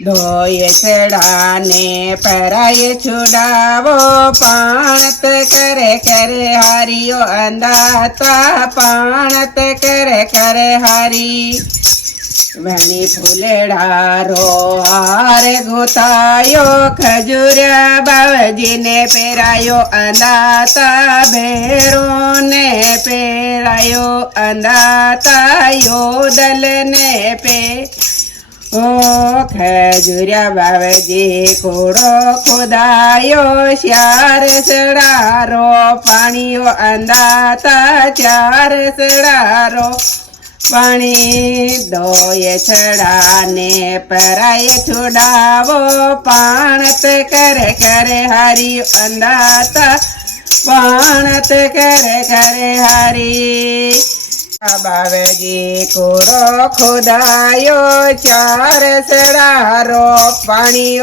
ધોય ચડાને પરાય છુડાવો પાણત કરે કરે હારીઓ અંદાતા પાણત કરે કરે હારી વણી ફૂલડારો હાર ગોતાયો ખજૂર્યા બાવજીને પહેરાયો અંદાતા ભેરોને પહેરાયો અંદાતા યોદલને પે ઓ ખજૂર્યા બાવજી કોડો ખોદાયો શ્યાર સડારો પાણીઓ અંદાતા ચાર સડારો પાણી દોય છડાને પરાય છુડાવો પાણત કરે કરે હારી અંદાતા પાણત કરે કરે હારી બાવજી કોડો ખોદાયો ચાર સડારો પાણી